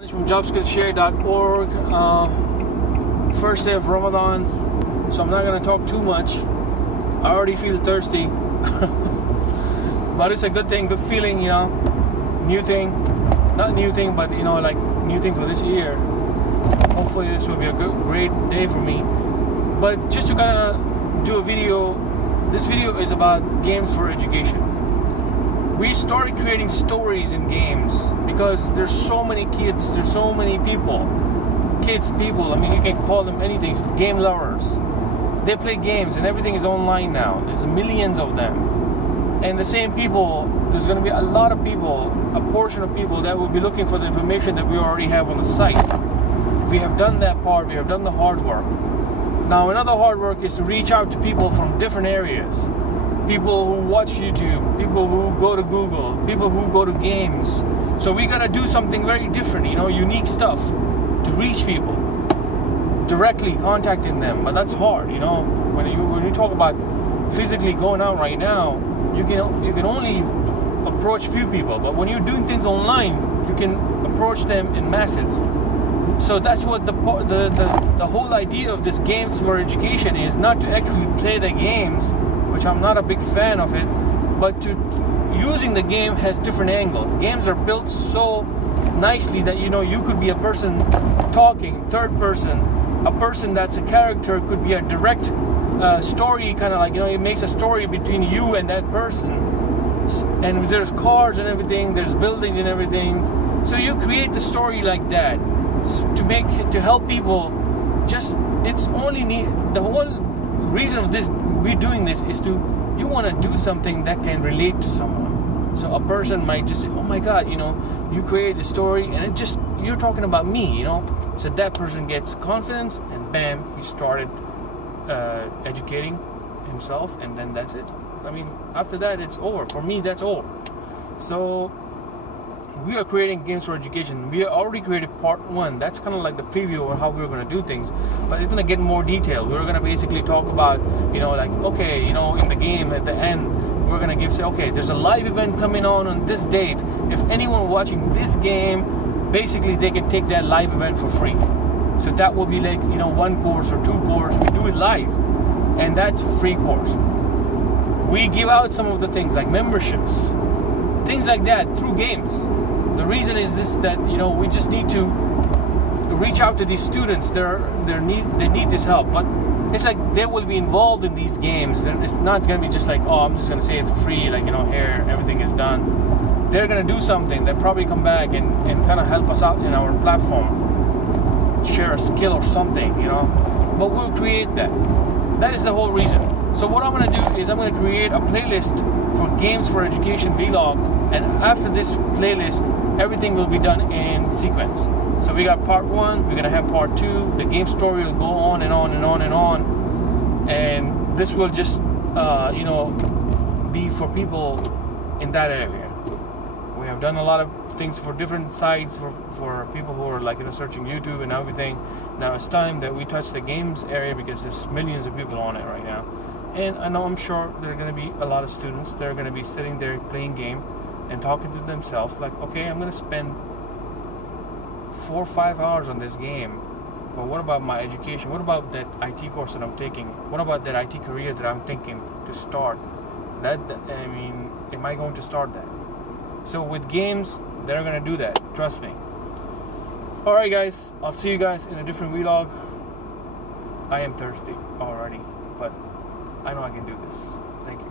From jobskillshare.org. First day of Ramadan, so I'm not gonna talk too much. I already feel thirsty, but it's a good thing, good feeling, new thing, not new thing, but like new thing for this year. Hopefully this will be a great day for me. But just to kind of do a video, this video is about games for education. We started creating stories in games because there's so many kids, there's so many people, you can call them anything, game lovers. They play games and everything is online now. There's millions of them. And the same people, there's going to be a lot of people, a portion of people that will be looking for the information that we already have on the site. We have done that part, we have done the hard work. Now another hard work is to reach out to people from different areas. People who watch YouTube, people who go to Google, people who go to games. So we gotta do something very different, unique stuff to reach people, directly contacting them. But that's hard, when you talk about physically going out right now, you can only approach few people. But when you're doing things online, you can approach them in masses. So that's what the whole idea of this games for education is, not to actually play the games, which I'm not a big fan of it, but to using the game has different angles. Games are built so nicely that you could be a person talking, third person, a person that's a character could be a direct story, kind of like it makes a story between you and that person. And there's cars and everything, there's buildings and everything. So you create the story like that to help people. The whole reason of this, we're doing this, is you want to do something that can relate to someone. So a person might just say, oh my God, you create a story and you're talking about me, So that person gets confidence and bam, he started educating himself, and then that's it. After that, it's over. For me, that's all. So we are creating games for education. We already created part 1. That's kind of like the preview of how we're going to do things. But it's going to get more detailed. We're going to basically talk about, in the game at the end, we're going to say, there's a live event coming on this date. If anyone watching this game, basically they can take that live event for free. So that will be like, 1 course or 2 course. We do it live. And that's a free course. We give out some of the things like memberships, things like that through games. The reason is this, that we just need to reach out to these students. They need this help, but it's like they will be involved in these games. It's not going to be just like, I'm just going to say it for free, here everything is done. They're going to do something. They'll probably come back and kind of help us out in our platform, share a skill or something, but we'll create that. That is the whole reason. So what I'm going to do is I'm going to create a playlist for Games for Education vlog, and after this playlist, everything will be done in sequence. So we got part 1, we're going to have part 2, the game story will go on and on and on and on, and this will just, be for people in that area. We have done a lot of things for different sites for people who are searching YouTube and everything. Now it's time that we touch the games area because there's millions of people on it right now. And I'm sure there are going to be a lot of students. They're going to be sitting there playing game and talking to themselves like, I'm going to spend 4 or 5 hours on this game. But what about my education? What about that IT course that I'm taking? What about that IT career that I'm thinking to start? Am I going to start that? So with games, they're going to do that. Trust me. Alright guys, I'll see you guys in a different vlog. I am thirsty already, but I know I can do this. Thank you.